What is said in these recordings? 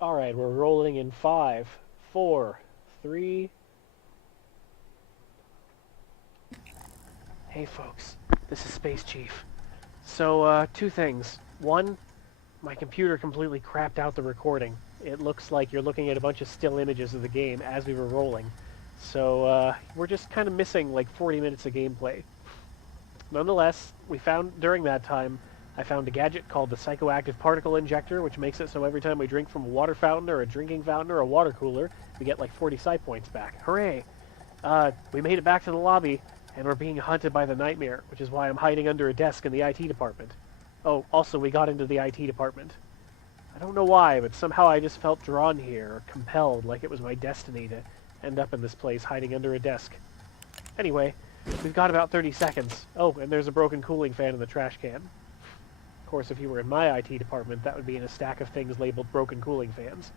Alright, we're rolling in 5, 4, 3... Hey folks, this is Space Chief. So, two things. One, my computer completely crapped out the recording. It looks like you're looking at a bunch of still images of the game as we were rolling. So, we're just kind of missing like 40 minutes of gameplay. Nonetheless, during that time, I found a gadget called the Psychoactive Particle Injector, which makes it so every time we drink from a water fountain or a drinking fountain or a water cooler, we get like 40 psi points back. Hooray! We made it back to the lobby, and we're being hunted by the Nightmare, which is why I'm hiding under a desk in the IT department. Oh, also, we got into the IT department. I don't know why, but somehow I just felt drawn here, or compelled, like it was my destiny to end up in this place hiding under a desk. Anyway, we've got about 30 seconds. Oh, and there's a broken cooling fan in the trash can. Of course, if you were in my IT department, that would be in a stack of things labeled broken cooling fans.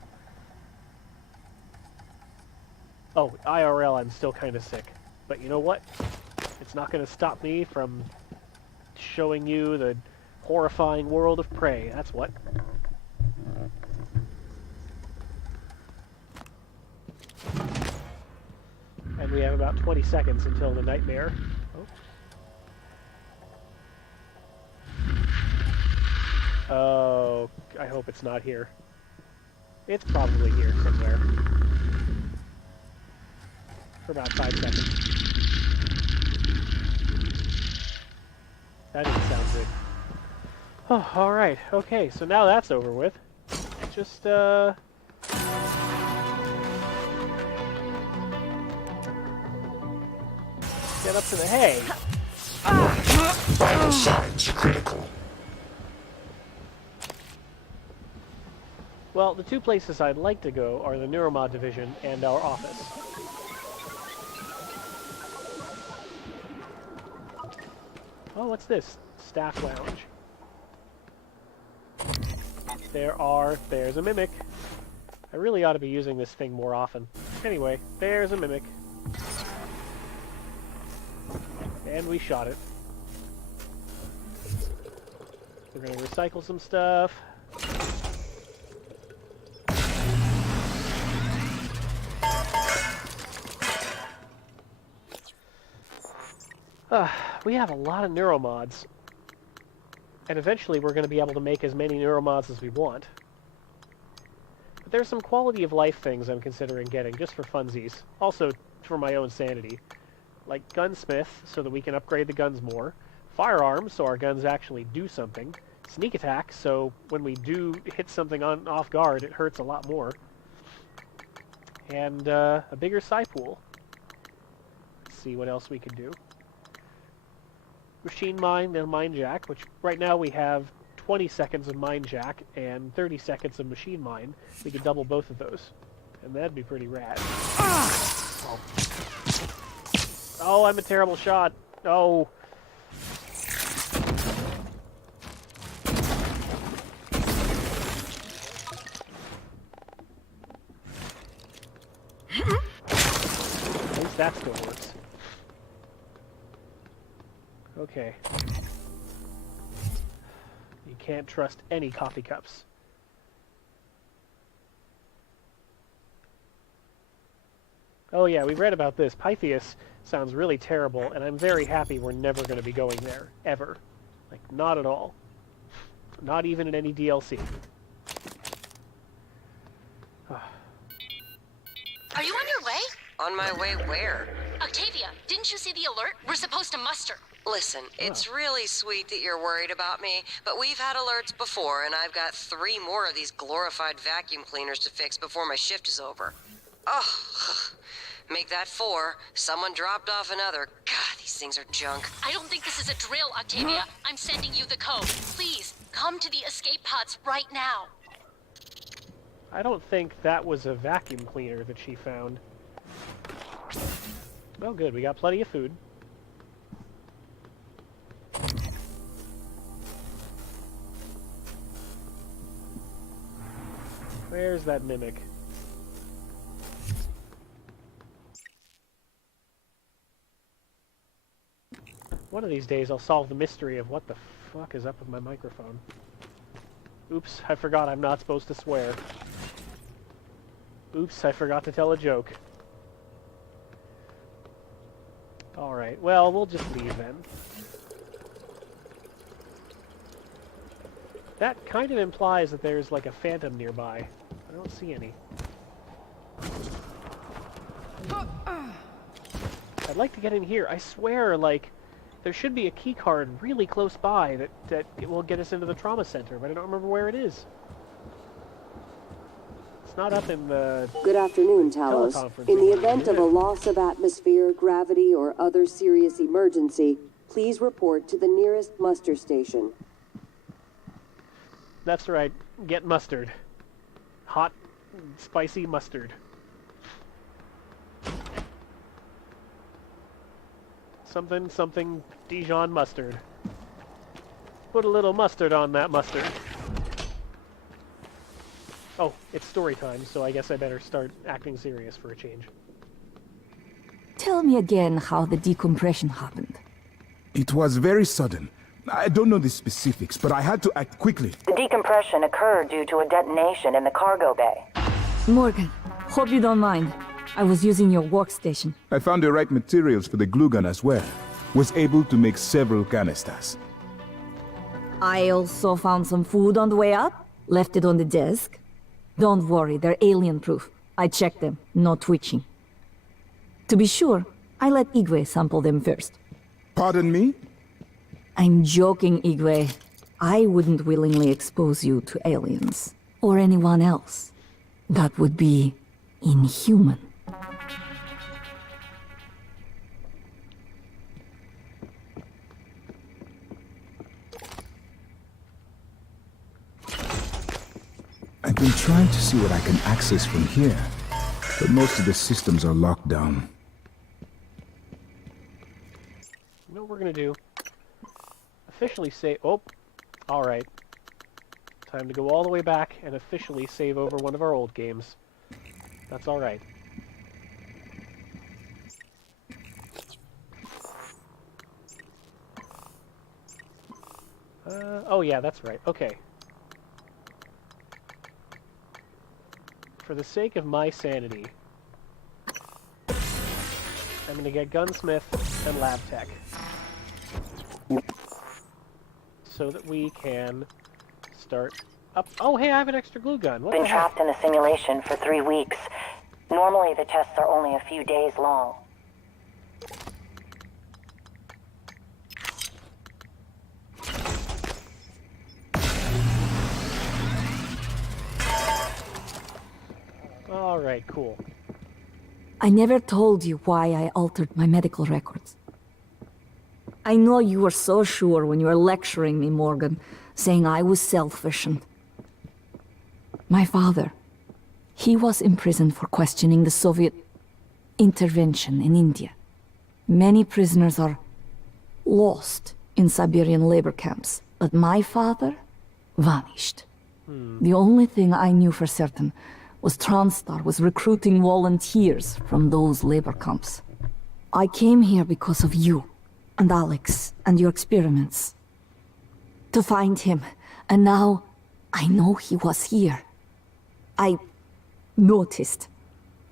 Oh, IRL, I'm still kind of sick. But you know what? It's not going to stop me from showing you the horrifying world of Prey. That's what. And we have about 20 seconds until the Nightmare. Oh, I hope it's not here. It's probably here somewhere. For about 5 seconds. That didn't sound good. Oh, alright. Okay, so now that's over with. Just, get up to the hay. Vital signs critical. Well, the two places I'd like to go are the neuromod division and our office. Oh, what's this? Staff lounge. There's a mimic. I really ought to be using this thing more often. Anyway, there's a mimic. And we shot it. We're gonna recycle some stuff. We have a lot of neuromods. And eventually we're going to be able to make as many neuromods as we want. But there's some quality of life things I'm considering getting, just for funsies. Also, for my own sanity. Like gunsmith, so that we can upgrade the guns more. Firearms, so our guns actually do something. Sneak attack, so when we do hit something off guard, it hurts a lot more. And a bigger psi pool. Let's see what else we could do. Machine mine and mine jack, which right now we have 20 seconds of mine jack and 30 seconds of machine mine. We could double both of those, and that'd be pretty rad. Oh, oh, I'm a terrible shot. Oh. At least that still works. Okay. You can't trust any coffee cups. Oh yeah, we read about this. Pythias sounds really terrible, and I'm very happy we're never going to be going there. Ever. Like, not at all. Not even in any DLC. Are you on your way? On my way where? Octavia, didn't you see the alert? We're supposed to muster. Listen, it's really sweet that you're worried about me, but we've had alerts before, and I've got 3 more of these glorified vacuum cleaners to fix before my shift is over. Oh, make that 4. Someone dropped off another. God, these things are junk. I don't think this is a drill, Octavia. I'm sending you the code. Please, come to the escape pods right now. I don't think that was a vacuum cleaner that she found. Oh good, we got plenty of food. Where's that mimic? One of these days I'll solve the mystery of what the fuck is up with my microphone. Oops, I forgot I'm not supposed to swear. Oops, I forgot to tell a joke. Alright, well, we'll just leave then. That kind of implies that there's like a phantom nearby. I don't see any. I'd like to get in here. I swear, like, there should be a key card really close by that it will get us into the trauma center, but I don't remember where it is. It's not up in the... Good afternoon, Talos. In the event of a loss of atmosphere, gravity, or other serious emergency, please report to the nearest muster station. That's right. Get mustard. Hot, spicy mustard. Something Dijon mustard. Put a little mustard on that mustard. Oh, it's story time, so I guess I better start acting serious for a change. Tell me again how the decompression happened. It was very sudden. I don't know the specifics, but I had to act quickly. The decompression occurred due to a detonation in the cargo bay. Morgan, hope you don't mind. I was using your workstation. I found the right materials for the glue gun as well. Was able to make several canisters. I also found some food on the way up. Left it on the desk. Don't worry, they're alien-proof. I checked them, no twitching. To be sure, I let Igwe sample them first. Pardon me? I'm joking, Igwe. I wouldn't willingly expose you to aliens. Or anyone else. That would be inhuman. I've been trying to see what I can access from here, but most of the systems are locked down. You know what we're gonna do? Officially save... Oh! Alright. Time to go all the way back and officially save over one of our old games. That's alright. Oh yeah, that's right. Okay. For the sake of my sanity, I'm gonna get Gunsmith and Lab Tech. So that we can start up... Oh, hey, I have an extra glue gun. What Been the heck? trapped in a simulation for 3 weeks. Normally the tests are only a few days long. Alright, cool. I never told you why I altered my medical records. I know you were so sure when you were lecturing me, Morgan, saying I was selfish and... My father, he was imprisoned for questioning the Soviet intervention in India. Many prisoners are lost in Siberian labor camps, but my father vanished. The only thing I knew for certain was TranStar was recruiting volunteers from those labor camps. I came here because of you, and Alex, and your experiments. To find him, and now I know he was here. I noticed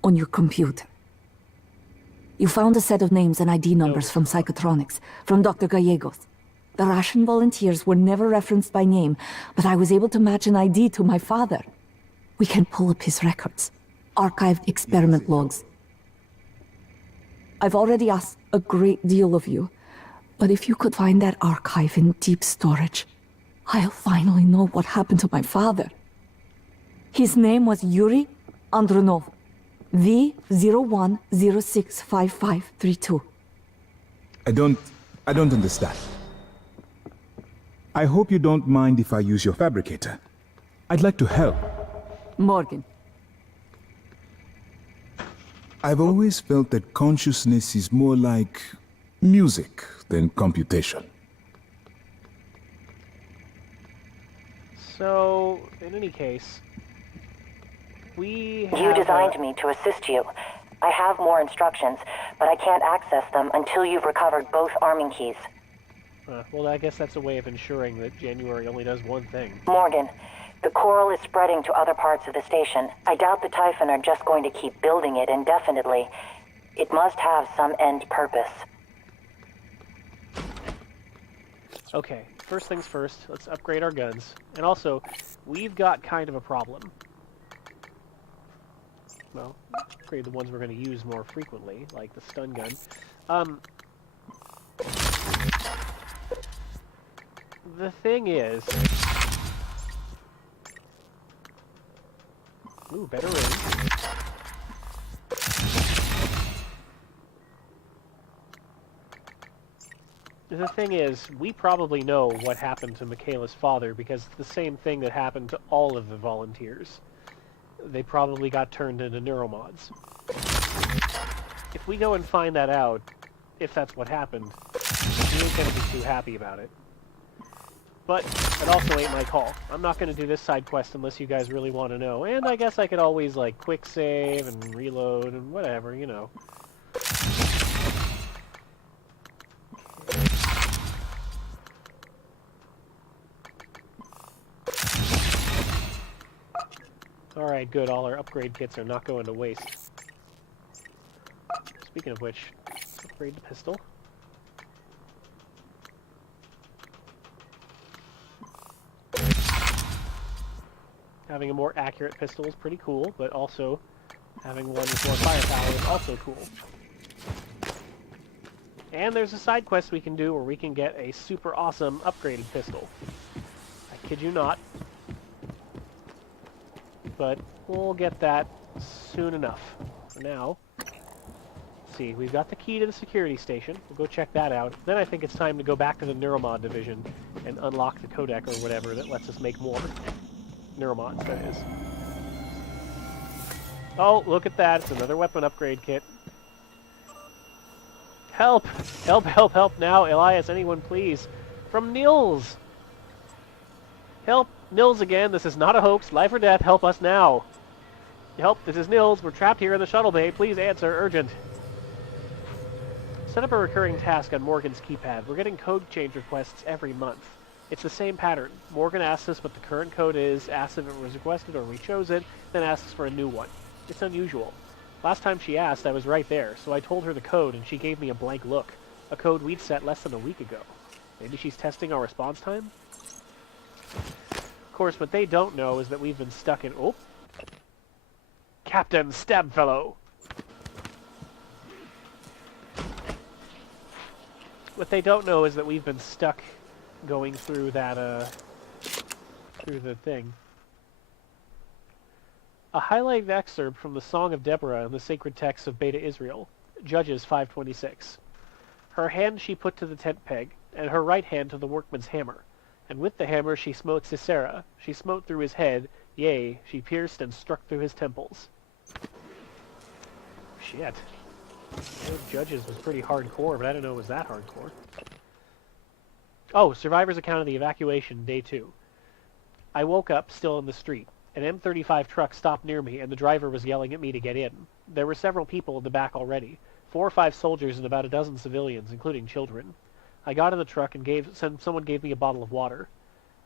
on your computer. You found a set of names and ID numbers from Psychotronics, from Dr. Gallegos. The Russian volunteers were never referenced by name, but I was able to match an ID to my father. We can pull up his records, archived experiment logs. I've already asked a great deal of you, but if you could find that archive in deep storage, I'll finally know what happened to my father. His name was Yuri Andronov, V01065532. I don't understand. I hope you don't mind if I use your fabricator. I'd like to help. Morgan. I've always felt that consciousness is more like music than computation. So, in any case, we have... You designed me to assist you. I have more instructions, but I can't access them until you've recovered both arming keys. Well, I guess that's a way of ensuring that January only does one thing. Morgan, The coral is spreading to other parts of the station. I doubt the Typhon are just going to keep building it indefinitely. It must have some end purpose. Okay, first things first, let's upgrade our guns. And also, we've got kind of a problem. Well, upgrade the ones we're going to use more frequently, like the stun gun. The thing is... Ooh, better range. The thing is, we probably know what happened to Michaela's father because it's the same thing that happened to all of the volunteers. They probably got turned into neuromods. If we go and find that out, if that's what happened, we ain't gonna be too happy about it. But it also ain't my call. I'm not gonna do this side quest unless you guys really want to know. And I guess I could always, like, quick save and reload and whatever, you know. Alright, good. All our upgrade kits are not going to waste. Speaking of which, upgrade the pistol. Having a more accurate pistol is pretty cool, but also having one with more firepower is also cool. And there's a side quest we can do where we can get a super awesome upgraded pistol. I kid you not. But we'll get that soon enough. For now, let's see, we've got the key to the security station. We'll go check that out. Then I think it's time to go back to the neuromod division and unlock the codec or whatever that lets us make more. Neuromods, that is. Oh, look at that. It's another weapon upgrade kit. Help! Help, help, help now, Elias, anyone please. From Nils! Help! Nils again, this is not a hoax. Life or death, help us now. Help, this is Nils. We're trapped here in the shuttle bay. Please answer, urgent. Set up a recurring task on Morgan's keypad. We're getting code change requests every month. It's the same pattern. Morgan asks us what the current code is, asks if it was requested or we chose it, then asks for a new one. It's unusual. Last time she asked, I was right there, so I told her the code and she gave me a blank look. A code we'd set less than a week ago. Maybe she's testing our response time? Of course, what they don't know is that we've been stuck in... Oh! Captain Stabfellow! What they don't know is that we've been stuck going through that, through the thing. A highlighted excerpt from the Song of Deborah in the sacred text of Beta Israel, Judges 5:26. Her hand she put to the tent peg, and her right hand to the workman's hammer. And with the hammer she smote Sisera. She smote through his head, yea, she pierced and struck through his temples. Shit. I know Judges was pretty hardcore, but I didn't know it was that hardcore. Oh, survivor's account of the evacuation, day 2. I woke up, still in the street. An M35 truck stopped near me, and the driver was yelling at me to get in. There were several people in the back already. 4 or 5 soldiers and about a dozen civilians, including children. I got in the truck and someone gave me a bottle of water.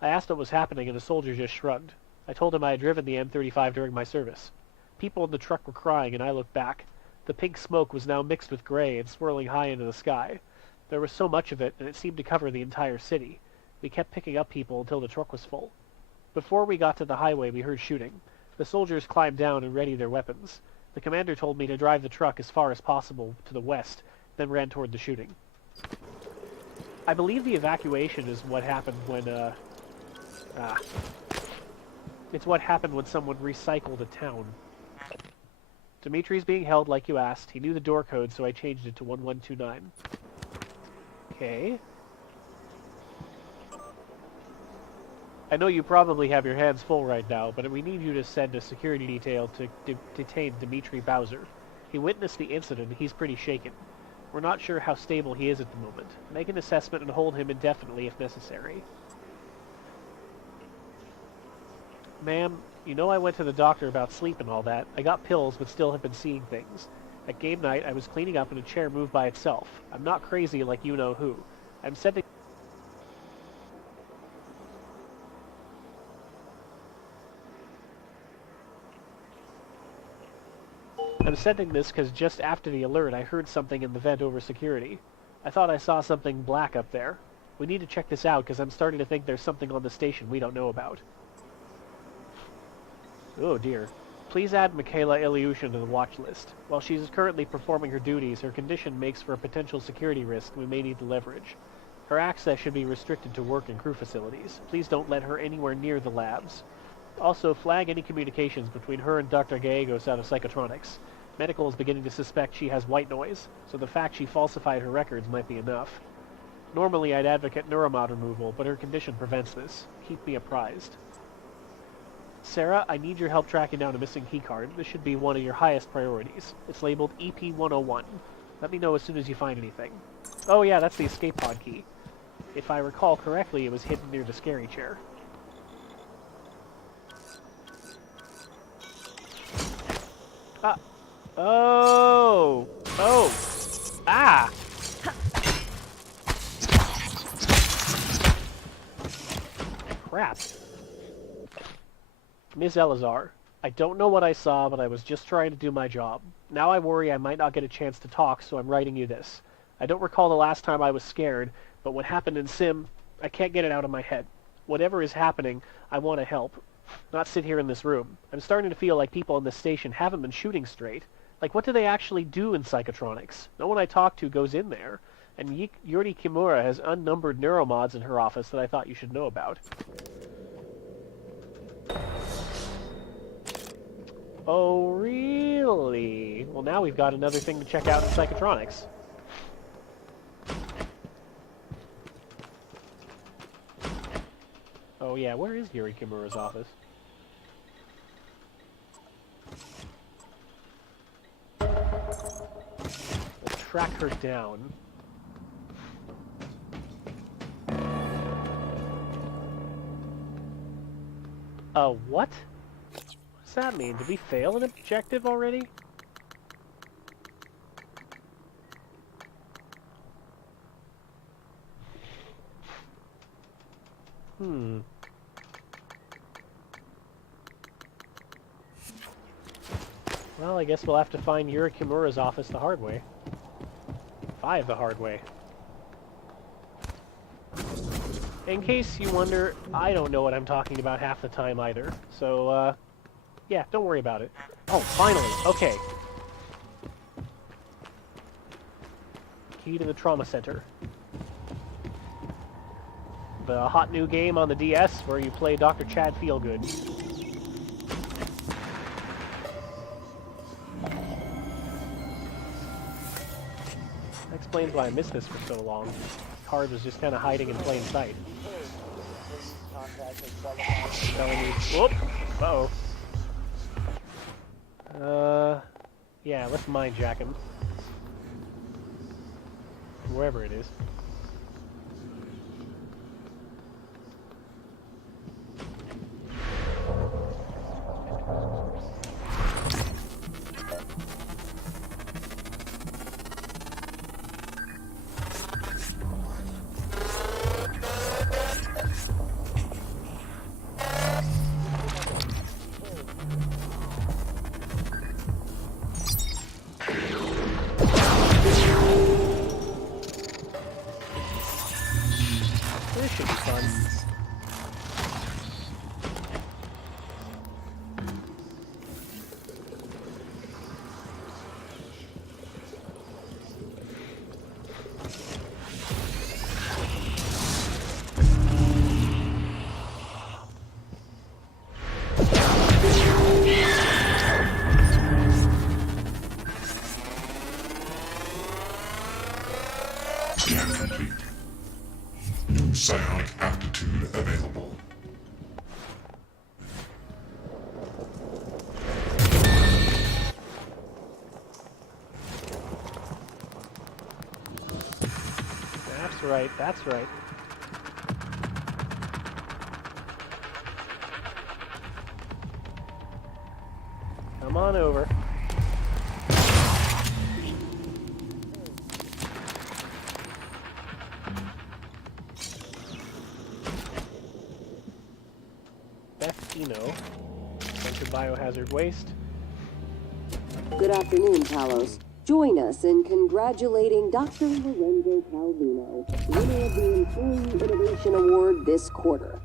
I asked what was happening, and the soldier just shrugged. I told him I had driven the M35 during my service. People in the truck were crying, and I looked back. The pink smoke was now mixed with gray and swirling high into the sky. There was so much of it, and it seemed to cover the entire city. We kept picking up people until the truck was full. Before we got to the highway, we heard shooting. The soldiers climbed down and readied their weapons. The commander told me to drive the truck as far as possible to the west, then ran toward the shooting. I believe the evacuation is what happened when, it's what happened when someone recycled a town. Dimitri's being held like you asked. He knew the door code, so I changed it to 1129. Okay. I know you probably have your hands full right now, but we need you to send a security detail to detain Dimitri Bowser. He witnessed the incident and he's pretty shaken. We're not sure how stable he is at the moment. Make an assessment and hold him indefinitely if necessary. Ma'am, you know I went to the doctor about sleep and all that. I got pills, but still have been seeing things. At game night, I was cleaning up and a chair moved by itself. I'm not crazy like you know who. I'm sending... I'm sending this because just after the alert I heard something in the vent over security. I thought I saw something black up there. We need to check this out because I'm starting to think there's something on the station we don't know about. Oh dear. Please add Michaela Ilyushin to the watch list. While she is currently performing her duties, her condition makes for a potential security risk we may need to leverage. Her access should be restricted to work and crew facilities. Please don't let her anywhere near the labs. Also, flag any communications between her and Dr. Gallegos out of Psychotronics. Medical is beginning to suspect she has white noise, so the fact she falsified her records might be enough. Normally, I'd advocate neuromod removal, but her condition prevents this. Keep me apprised. Sarah, I need your help tracking down a missing keycard. This should be one of your highest priorities. It's labeled EP-101. Let me know as soon as you find anything. Oh yeah, that's the escape pod key. If I recall correctly, it was hidden near the scary chair. Ah! Oh! Oh! Ah! Crap. Ms. Elazar, I don't know what I saw, but I was just trying to do my job. Now I worry I might not get a chance to talk, so I'm writing you this. I don't recall the last time I was scared, but what happened in Sim, I can't get it out of my head. Whatever is happening, I want to help. Not sit here in this room. I'm starting to feel like people on this station haven't been shooting straight. Like, what do they actually do in Psychotronics? No one I talk to goes in there. And Yuri Kimura has unnumbered neuromods in her office that I thought you should know about. Oh, really? Well, now we've got another thing to check out in Psychotronics. Oh yeah, where is Yuri Kimura's office? We'll track her down. What? What does that mean? Did we fail an objective already? Well, I guess we'll have to find Yuri Kimura's office the hard way. 5 the hard way. In case you wonder, I don't know what I'm talking about half the time either. So, yeah, don't worry about it. Oh, finally! Okay. Key to the Trauma Center. The hot new game on the DS where you play Dr. Chad Feelgood. That explains why I missed this for so long. The card was just kind of hiding in plain sight. Telling me, whoop! Uh-oh. Yeah, let's mind jack him. Wherever it is. This should be fun. Scan complete. New psionic aptitude available. That's right, that's right. Come on over. Bunch of biohazard waste. Good afternoon, Talos. Join us in congratulating Dr. Lorenzo Calvino, winner of the Employee Innovation Award this quarter.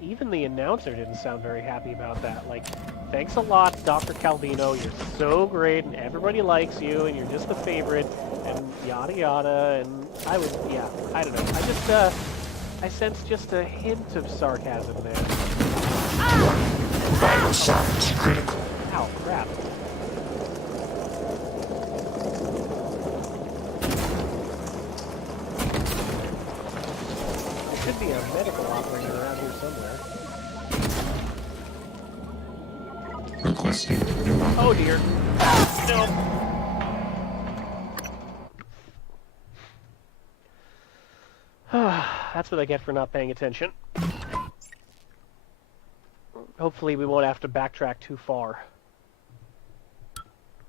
Even the announcer didn't sound very happy about that. Like, thanks a lot, Dr. Calvino. You're so great, and everybody likes you, and you're just the favorite, and yada yada. And I don't know. I sensed just a hint of sarcasm there. Vital signs critical. Ow, crap. There should be a medical operator around here somewhere. Requesting new operator. Oh dear. No. That's what I get for not paying attention. Hopefully we won't have to backtrack too far.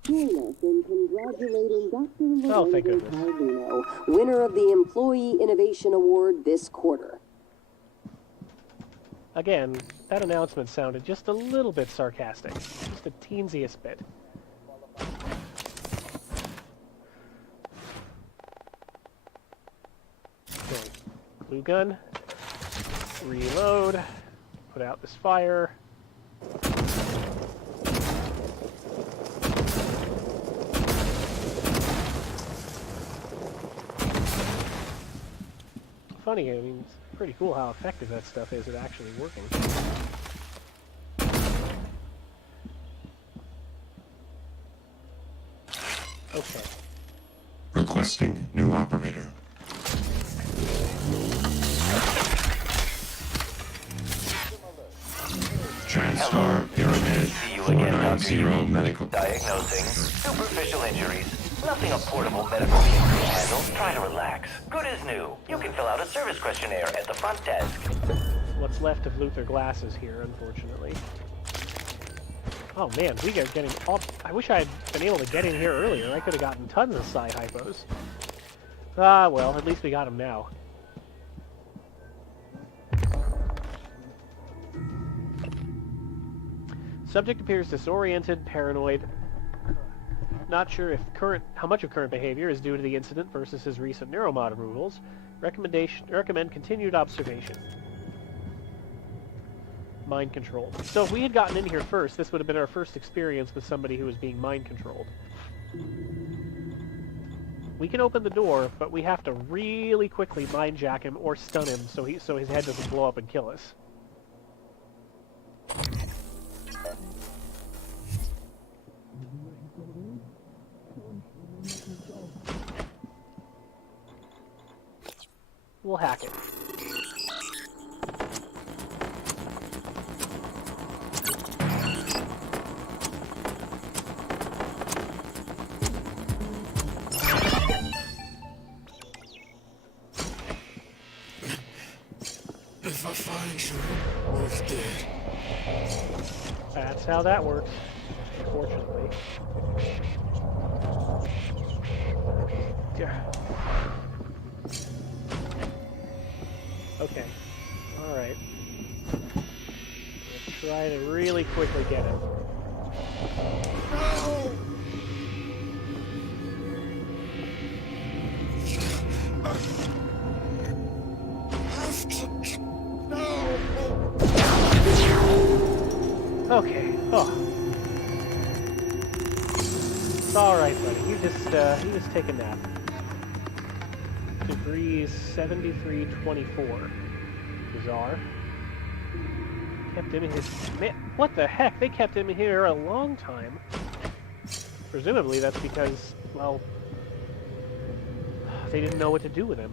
Join us in congratulating Dr. Oh, thank Lorenzo goodness. Calvino, winner of the Employee Innovation Award this quarter. Again, that announcement sounded just a little bit sarcastic. Just the teensiest bit. Okay. Glue gun. Reload. Put out this fire. Funny, I mean, it's pretty cool how effective that stuff is at actually working. Okay. Requesting new operator. TranStar Pyramid 490 Medical. Diagnosing superficial injuries. Nothing a portable medical team can handle. Try to relax. Good as new. You can fill out a service questionnaire at the front desk. What's left of Luther glasses here, unfortunately. Oh man, we are getting all... I wish I had been able to get in here earlier. I could have gotten tons of side hypos. Ah, well, at least we got them now. Subject appears disoriented, paranoid. Not sure if how much of current behavior is due to the incident versus his recent neuromod removals. Recommend continued observation. Mind controlled. So if we had gotten in here first, this would have been our first experience with somebody who was being mind controlled. We can open the door, but we have to really quickly mind jack him or stun him so his head doesn't blow up and kill us. We'll hack it. If I find you, we're dead. That's how that works, unfortunately. Okay. Alright. Let's try to really quickly get him. Okay. Oh. It's alright, buddy. You just take a nap. Degrees 7324. Bizarre. Kept him in his... Man, what the heck? They kept him here a long time. Presumably that's because, well... they didn't know what to do with him.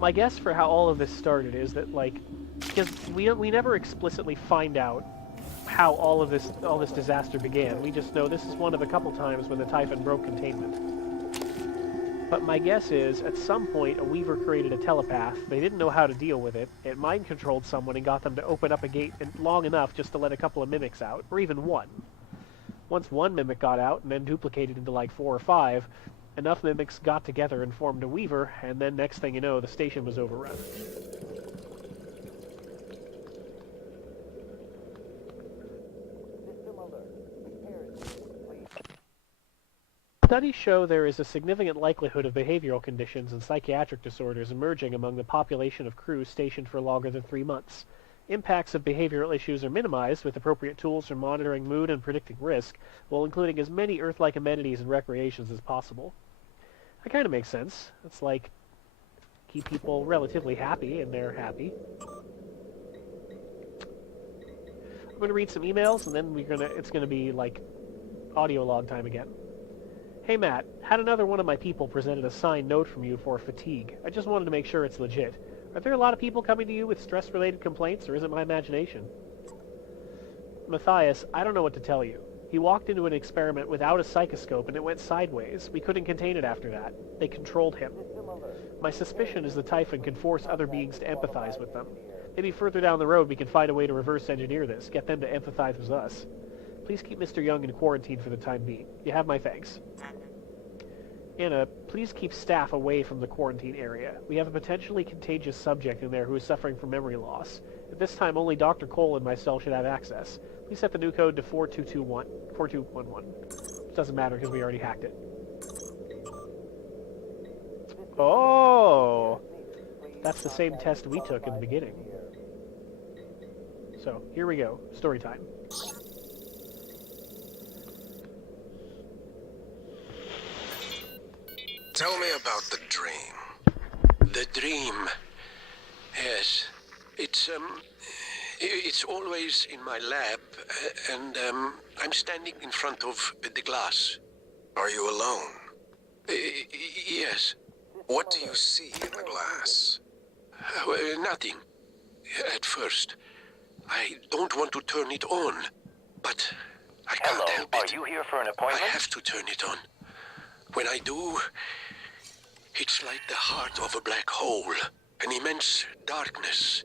My guess for how all of this started is that, like... because we never explicitly find out how all this disaster began. We just know this is one of a couple times when the Typhon broke containment. But my guess is, at some point, a Weaver created a telepath. They didn't know how to deal with it. It mind-controlled someone and got them to open up a gate long enough just to let a couple of mimics out, or even one. Once one mimic got out and then duplicated into like 4 or 5, enough mimics got together and formed a Weaver, and then next thing you know, the station was overrun. studies show there is a significant likelihood of behavioral conditions and psychiatric disorders emerging among the population of crews stationed for longer than 3 months. Impacts of behavioral issues are minimized with appropriate tools for monitoring mood and predicting risk, while including as many Earth-like amenities and recreations as possible. That kind of makes sense. It's like, keep people relatively happy, and they're happy. I'm going to read some emails, and then it's going to be, like, audio log time again. Hey Matt, had another one of my people presented a signed note from you for fatigue. I just wanted to make sure it's legit. Are there a lot of people coming to you with stress-related complaints, or is it my imagination? Matthias, I don't know what to tell you. He walked into an experiment without a psychoscope and it went sideways. We couldn't contain it after that. They controlled him. My suspicion is the Typhon can force other beings to empathize with them. Maybe further down the road we can find a way to reverse engineer this, get them to empathize with us. Please keep Mr. Young in quarantine for the time being. You have my thanks. Anna, please keep staff away from the quarantine area. We have a potentially contagious subject in there who is suffering from memory loss. At this time, only Dr. Cole and myself should have access. Please set the new code to 4211. Doesn't matter because we already hacked it. Oh! That's the same test we took in the beginning. So, here we go. Story time. Tell me about the dream. The dream. Yes. It's always in my lab, and I'm standing in front of the glass. Are you alone? Yes. What do you see in the glass? Nothing. At first. I don't want to turn it on, but I can't help it. Are you here for an appointment? I have to turn it on. When I do, it's like the heart of a black hole, an immense darkness.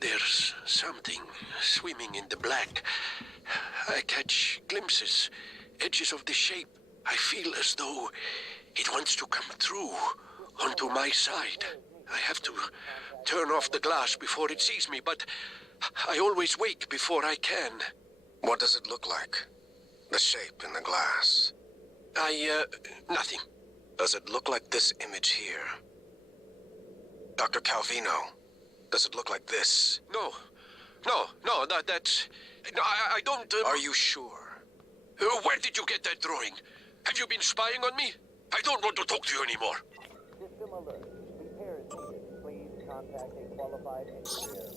There's something swimming in the black. I catch glimpses, edges of the shape. I feel as though it wants to come through onto my side. I have to turn off the glass before it sees me, but I always wake before I can. What does it look like? The shape in the glass? Nothing. Does it look like this image here? Dr. Calvino, does it look like this? No, that's... No, I don't... Are you sure? Where did you get that drawing? Have you been spying on me? I don't want to talk to you anymore. System alert. Repair is needed. Please contact a qualified engineer.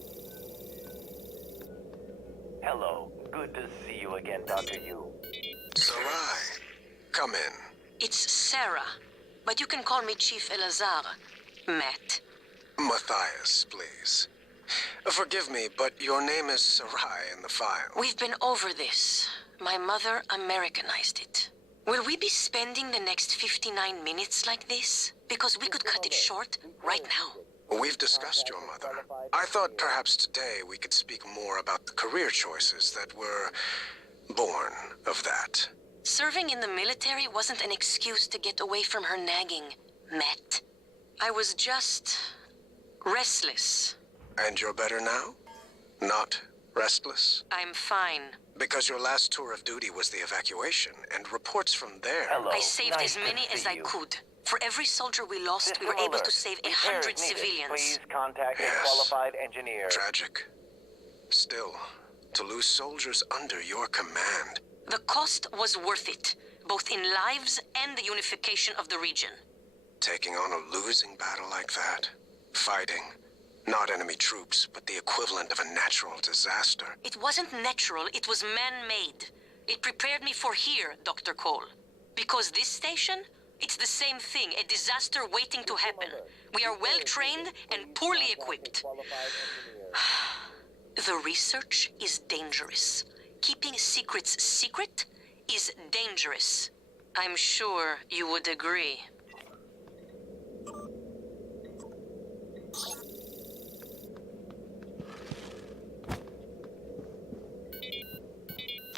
Hello. Good to see you again, Dr. Yu. Sarai, come in. It's Sarah, but you can call me Chief Elazar. Matt. Matthias, please. Forgive me, but your name is Sarai in the file. We've been over this. My mother Americanized it. Will we be spending the next 59 minutes like this? Because we could cut it short right now. We've discussed your mother. I thought perhaps today we could speak more about the career choices that were born of that. Serving in the military wasn't an excuse to get away from her nagging, Matt. I was just... restless. And you're better now? Not restless? I'm fine. Because your last tour of duty was the evacuation, and reports from there... Hello. I saved as many as I could. For every soldier we lost, we were able to save 100 civilians. Please contact Yes. a qualified engineer. Tragic. Still, to lose soldiers under your command... The cost was worth it, both in lives and the unification of the region. Taking on a losing battle like that? Fighting, not enemy troops, but the equivalent of a natural disaster. It wasn't natural, it was man-made. It prepared me for here, Dr. Cole. Because this station, it's the same thing, a disaster waiting to happen. We are well-trained and poorly equipped. The research is dangerous. Keeping secrets secret is dangerous. I'm sure you would agree.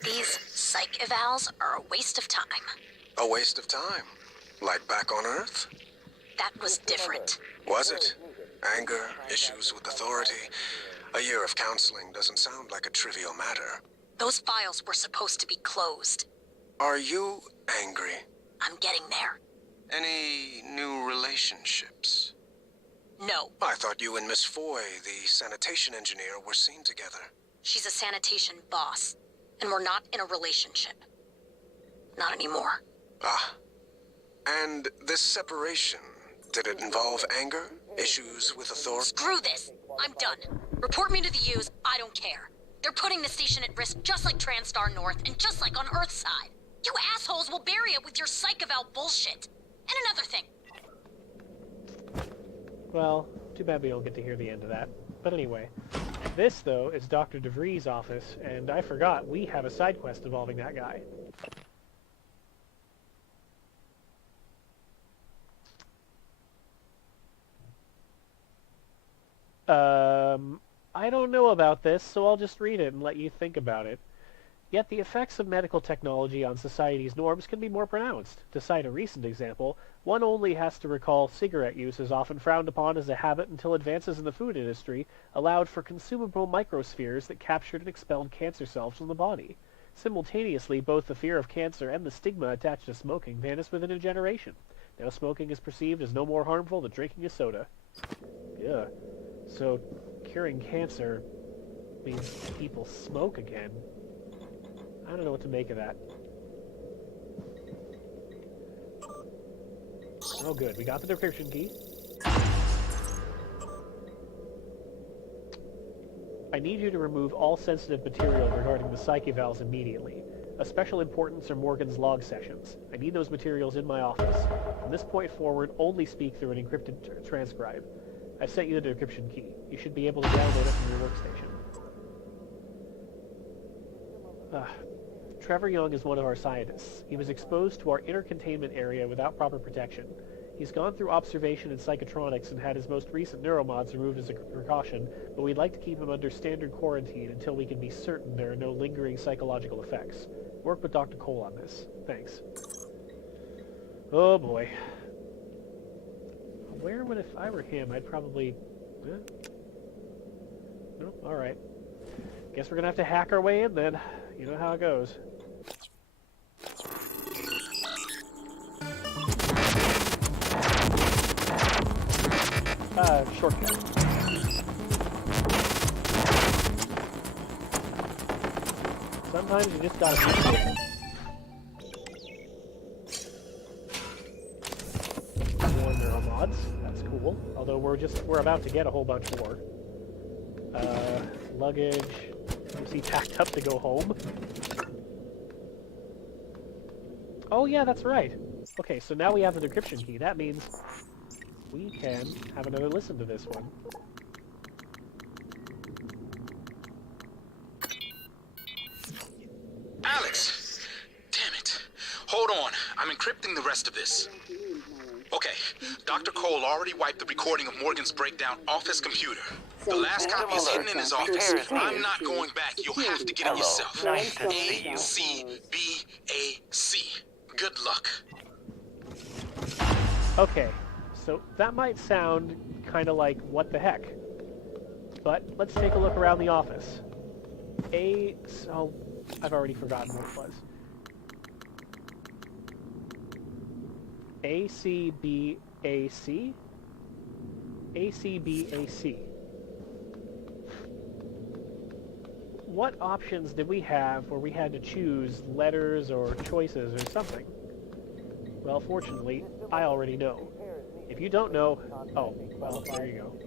These psych evals are a waste of time. A waste of time? Like back on Earth? That was different. Was it? Anger, issues with authority. A year of counseling doesn't sound like a trivial matter. Those files were supposed to be closed. Are you angry? I'm getting there. Any new relationships? No. I thought you and Miss Foy, the sanitation engineer, were seen together. She's a sanitation boss, and we're not in a relationship. Not anymore. Ah. And this separation, did it involve anger? Issues with authority? Screw this! I'm done. Report me to the U's, I don't care. They're putting the station at risk just like TranStar North and just like on Earth's side. You assholes will bury it with your psych-eval bullshit. And another thing. Well, too bad we don't get to hear the end of that. But anyway, this, though, is Dr. DeVries' office, and I forgot we have a side quest involving that guy. I don't know about this, so I'll just read it and let you think about it. Yet the effects of medical technology on society's norms can be more pronounced. To cite a recent example, one only has to recall cigarette use is often frowned upon as a habit until advances in the food industry allowed for consumable microspheres that captured and expelled cancer cells from the body. Simultaneously, both the fear of cancer and the stigma attached to smoking vanished within a generation. Now smoking is perceived as no more harmful than drinking a soda. Yeah. So, curing cancer means people smoke again. I don't know what to make of that. Oh good, we got the decryption key. I need you to remove all sensitive material regarding the psych evals immediately. Of special importance are Morgan's log sessions. I need those materials in my office. From this point forward, only speak through an encrypted transcribe. I've sent you the decryption key. You should be able to download it from your workstation. Trevor Young is one of our scientists. He was exposed to our inner containment area without proper protection. He's gone through observation and psychotronics and had his most recent neuromods removed as a precaution, but we'd like to keep him under standard quarantine until we can be certain there are no lingering psychological effects. Work with Dr. Cole on this. Thanks. Oh boy. Where would, if I were him, I'd probably... No? Alright. Guess we're gonna have to hack our way in then. You know how it goes. Shortcut. Sometimes you just gotta be it. More neuromods. That's cool. Although we're about to get a whole bunch more. Luggage. Is he packed up to go home? Oh yeah, that's right. Okay, so now we have the decryption key. That means we can have another listen to this one. Alex! Damn it. Hold on. I'm encrypting the rest of this. Okay, Dr. Cole already wiped the recording of Morgan's breakdown off his computer. The last copy is hidden in his office. I'm not going back. You'll have to get it yourself. Nice to see you. A-C-B-A-C. Good luck. Okay, so that might sound kind of like, what the heck? But let's take a look around the office. So, I've already forgotten what it was. A-C-B-A-C? A-C-B-A-C. What options did we have where we had to choose letters or choices or something? Well, fortunately, I already know. If you don't know... Oh, well, there you go.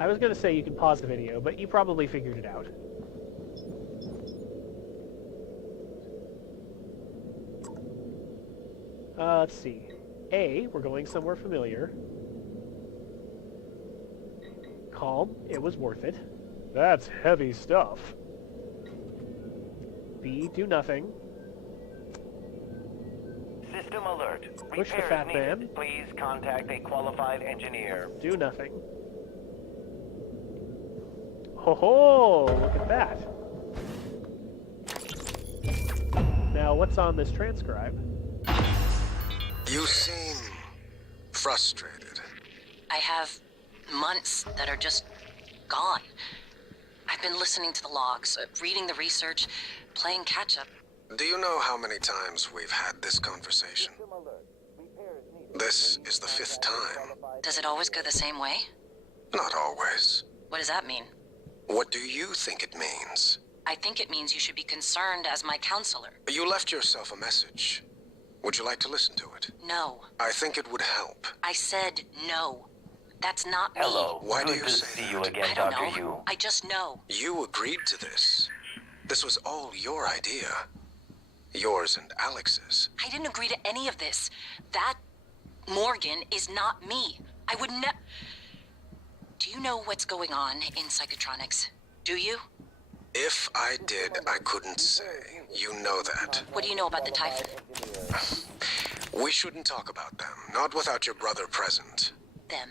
I was going to say you can pause the video, but you probably figured it out. Let's see. A, we're going somewhere familiar. Calm, it was worth it. That's heavy stuff. B, do nothing. System alert. Push the Repairs fat needed. man. Please contact a qualified engineer. Do nothing. Ho ho! Look at that. Now, what's on this transcribe? You seem frustrated. I have months that are just gone. I've been listening to the logs, reading the research, playing catch-up. Do you know how many times we've had this conversation? This is the 5th time. Does it always go the same way? Not always. What does that mean? What do you think it means? I think it means you should be concerned as my counselor. You left yourself a message. Would you like to listen to it? No. I think it would help. I said no. That's not me. Hello. Why do Good you to say see you that? again, I don't Dr. know. Yu. I just know. You agreed to this. This was all your idea. Yours and Alex's. I didn't agree to any of this. That Morgan is not me. I would never... Do you know what's going on in psychotronics? Do you? If I did, I couldn't say. You know that. What do you know about the Typhon? We shouldn't talk about them. Not without your brother present. Them.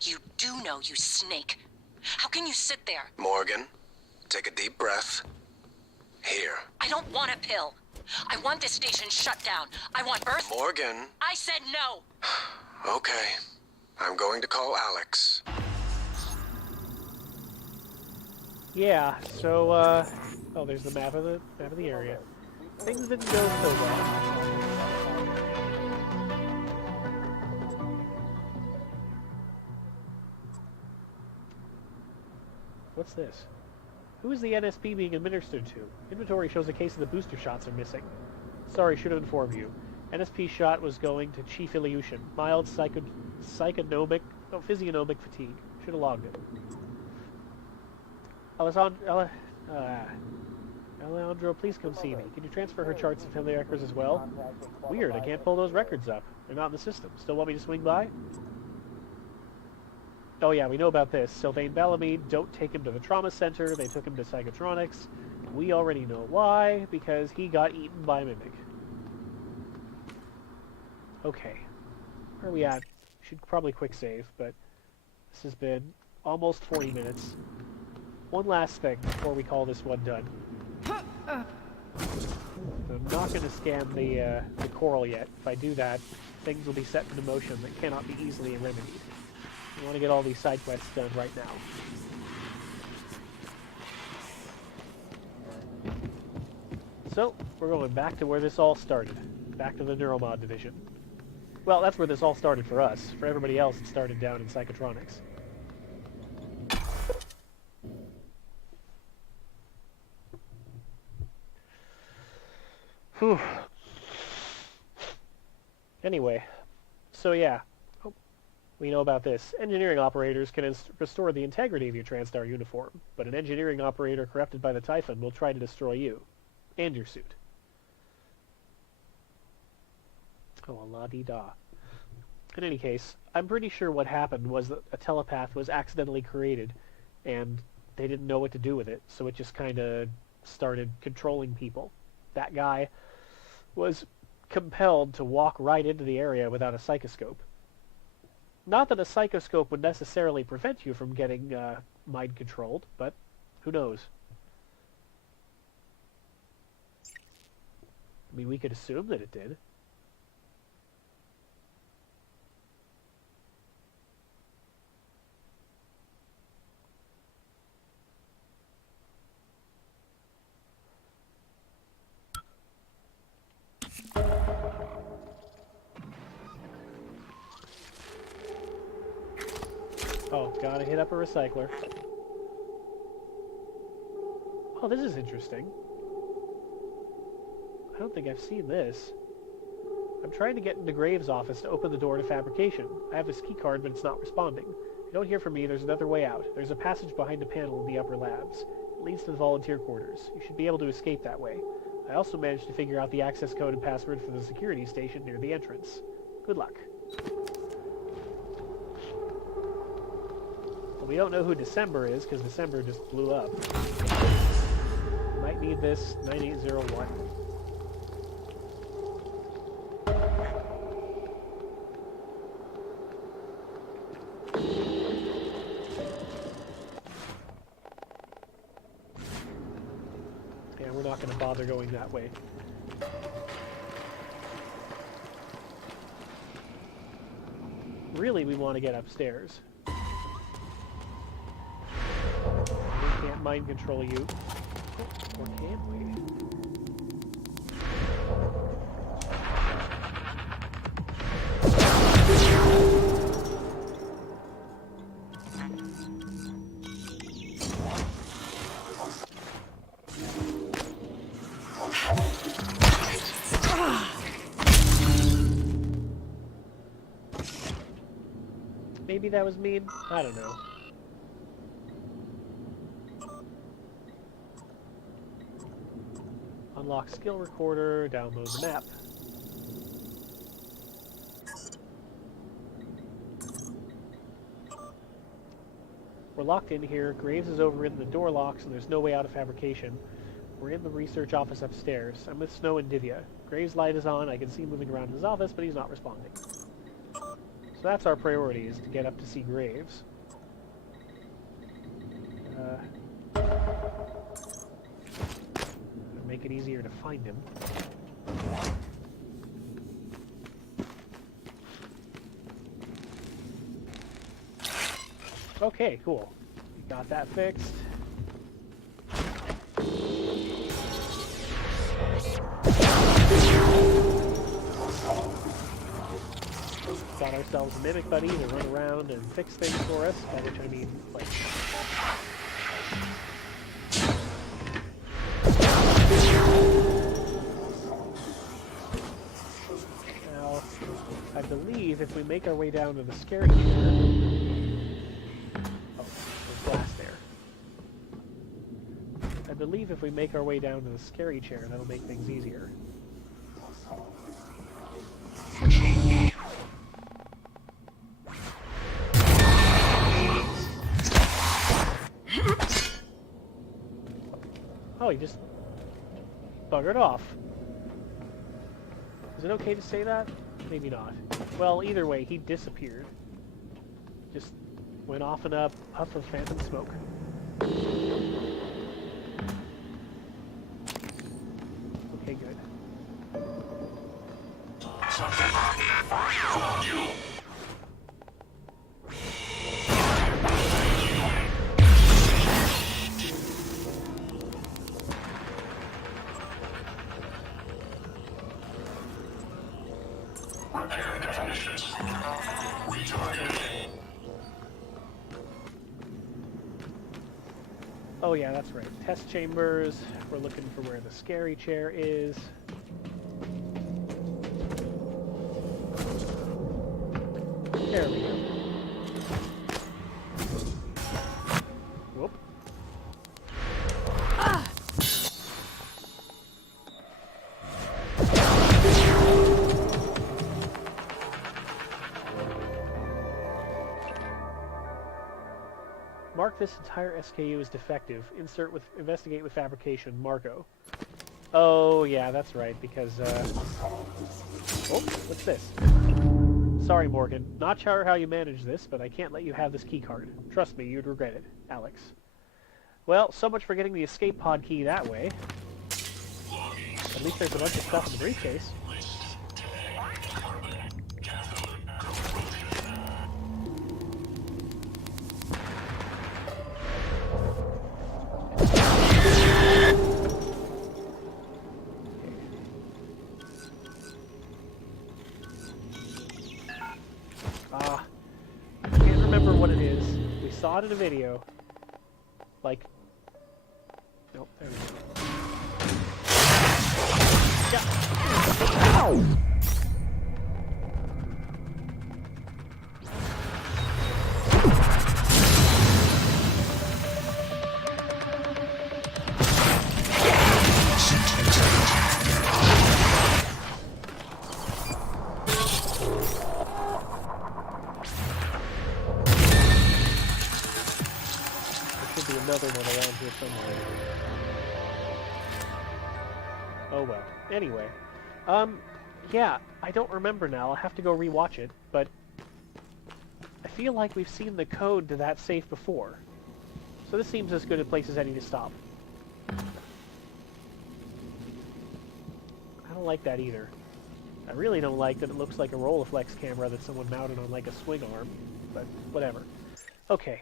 You do know, you snake. How can you sit there? Morgan, take a deep breath. Here. I don't want a pill. I want this station shut down. I want Earth... Morgan. I said no! Okay. I'm going to call Alex. Yeah, so, oh, there's the map of the area. Things didn't go so well. What's this? Who is the NSP being administered to? Inventory shows a case of the booster shots are missing. Sorry, should have informed you. NSP shot was going to Chief Ilyushin. Mild physiognomic fatigue. Should have logged it. Alejandro, please come see me. Can you transfer her charts and family records as well? Weird, I can't pull those records up. They're not in the system. Still want me to swing by? Oh yeah, we know about this. Sylvain Bellamy, don't take him to the trauma center. They took him to Psychotronics. We already know why, because he got eaten by a Mimic. Okay. Where are we at? Should probably quick save, but this has been almost 40 minutes. One last thing before we call this one done. I'm not going to scan the coral yet. If I do that, things will be set into motion that cannot be easily remedied. I want to get all these side quests done right now. So, we're going back to where this all started. Back to the neuromod division. Well, that's where this all started for us. For everybody else, it started down in Psychotronics. Whew. Anyway, so yeah. Oh, we know about this. Engineering operators can restore the integrity of your TranStar uniform, but an engineering operator corrupted by the Typhon will try to destroy you. And your suit. Oh, la-dee-da. In any case, I'm pretty sure what happened was that a telepath was accidentally created, and they didn't know what to do with it, so it just kind of started controlling people. That guy was compelled to walk right into the area without a psychoscope. Not that a psychoscope would necessarily prevent you from getting mind-controlled, but who knows? I mean, we could assume that it did. Oh, gotta hit up a recycler. Oh, this is interesting. I don't think I've seen this. I'm trying to get into Graves' office to open the door to fabrication. I have his key card, but it's not responding. If you don't hear from me, there's another way out. There's a passage behind a panel in the upper labs. It leads to the volunteer quarters. You should be able to escape that way. I also managed to figure out the access code and password for the security station near the entrance. Good luck. Well, we don't know who December is, because December just blew up. Might need this 9801. Yeah, we're not going to bother going that way. Really, we want to get upstairs. We can't mind control you. Or can we? maybe that was mean? I don't know. Unlock skill recorder, download the map. We're locked in here. Graves is over in the door locks, and there's no way out of fabrication. We're in the research office upstairs. I'm with Snow and Divya. Graves' light is on. I can see him moving around in his office, but he's not responding. So that's our priority, is to get up to see Graves. Make it easier to find him. Okay, cool. We got that fixed. Got ourselves a mimic buddy to run around and fix things for us, by which I mean, like... Now, I believe if we make our way down to the scary chair... Oh, there's glass there. I believe if we make our way down to the scary chair, that'll make things easier. Oh, he just buggered off. Is it okay to say that? Maybe not. Well, either way, he disappeared. Just went off in a puff of phantom smoke. Okay, good. Oh yeah, that's right. Test chambers. We're looking for where the scary chair is. There we go. Whoop. Mark this entire SKU as defective. Investigate with fabrication. Marco. Oh, yeah, that's right, because, Oh, what's this? Sorry, Morgan. Not sure how you manage this, but I can't let you have this keycard. Trust me, you'd regret it. Alex. Well, so much for getting the escape pod key that way. At least there's a bunch of stuff in the briefcase. I can't remember what it is. We saw it in a video. Like... Nope, there we go. Yeah! Ow! Another one around here somewhere. Oh well. Anyway. Yeah, I don't remember now. I'll have to go rewatch it, but I feel like we've seen the code to that safe before. So this seems as good a place as any to stop. I don't like that either. I really don't like that it looks like a Rolleiflex camera that someone mounted on like a swing arm, but whatever. Okay.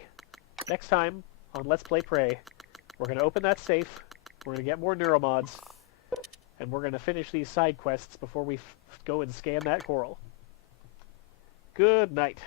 Next time on Let's Play Prey, we're going to open that safe, we're going to get more neuromods, and we're going to finish these side quests before we go and scan that coral. Good night.